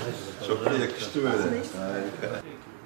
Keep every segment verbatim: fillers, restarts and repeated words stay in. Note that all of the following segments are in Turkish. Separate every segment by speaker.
Speaker 1: Çok da yakıştı böyle. Harika.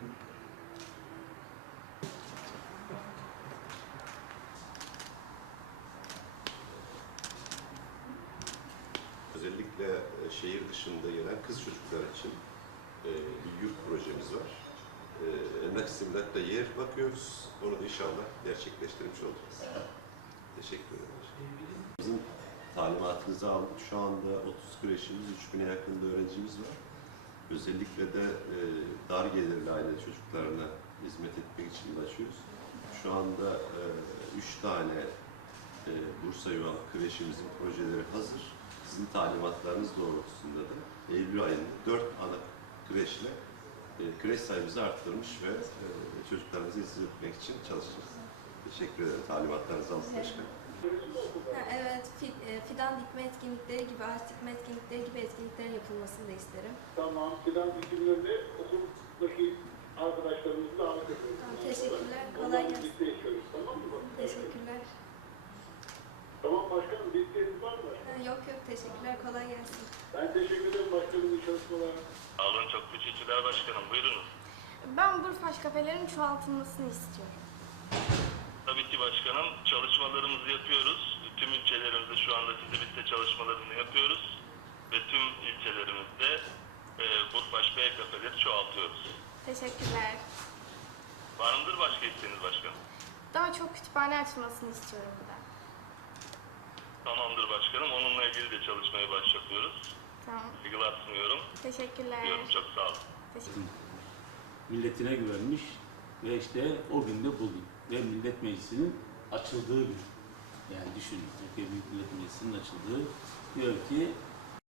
Speaker 1: Özellikle şehir dışında gelen kız çocuklar için bir yurt projemiz var. Emlak istimlakta yer bakıyoruz. Onu da inşallah gerçekleştirmiş olacağız. Teşekkür ederim. Bizim talimatınızı aldık. Şu anda otuz kreşimiz, üç bine yakın öğrencimiz var. Özellikle de e, dar gelirli aile çocuklarına hizmet etmek için başlıyoruz. Şu anda e, üç tane e, Bursa Yuva kreşimizin projeleri hazır. Sizin talimatlarınız doğrultusunda da Eylül ayında dört ana kreşle e, kreş sayımızı arttırmış ve e, çocuklarımızı hizmet etmek için çalışacağız. Teşekkür ederim. Talimatlarınızı aldık başkanım.
Speaker 2: Ha, evet, fidan dikme etkinlikleri gibi, ağaç dikme etkinlikleri gibi etkinliklerin yapılmasını da isterim.
Speaker 3: Tamam, fidan dikimlerinde okuldaki arkadaşlarımızı davet ediyoruz.
Speaker 2: Tamam, teşekkürler, kolay gelsin.
Speaker 3: Birlikte yaşıyoruz, tamam mı?
Speaker 2: Teşekkürler.
Speaker 3: Tamam başkanım, bir isteğiniz var mı?
Speaker 2: Ha, yok yok, teşekkürler, kolay gelsin.
Speaker 3: Ben teşekkür ederim başkanım, iyi çalışmalar.
Speaker 4: Sağ olun, çok teşekkürler başkanım. Buyurunuz.
Speaker 5: Ben Burfaş kafelerin çoğaltılmasını istiyorum.
Speaker 4: Tabii ki başkanım, çalışmalarımızı yapıyoruz. Tüm ilçelerimizde şu anda fizibilite çalışmalarını yapıyoruz. Ve tüm ilçelerimizde e, Burfaş Bey kafeleri çoğaltıyoruz.
Speaker 5: Teşekkürler.
Speaker 4: Var mıdır başka isteğiniz başkanım?
Speaker 5: Daha çok kütüphane açılmasını istiyorum bir de.
Speaker 4: Tamamdır başkanım, onunla ilgili de çalışmaya başlatıyoruz.
Speaker 5: Tamam.
Speaker 4: Saygılar sunuyorum.
Speaker 5: Teşekkürler.
Speaker 4: Diyorum, çok sağ olun.
Speaker 5: Teşekkür.
Speaker 6: Milletine güvenmiş ve işte o günde bugün ve Millet Meclisi'nin açıldığı gün. Yani düşünün, Türkiye Büyük Millet Meclisi'nin açıldığı, diyor ki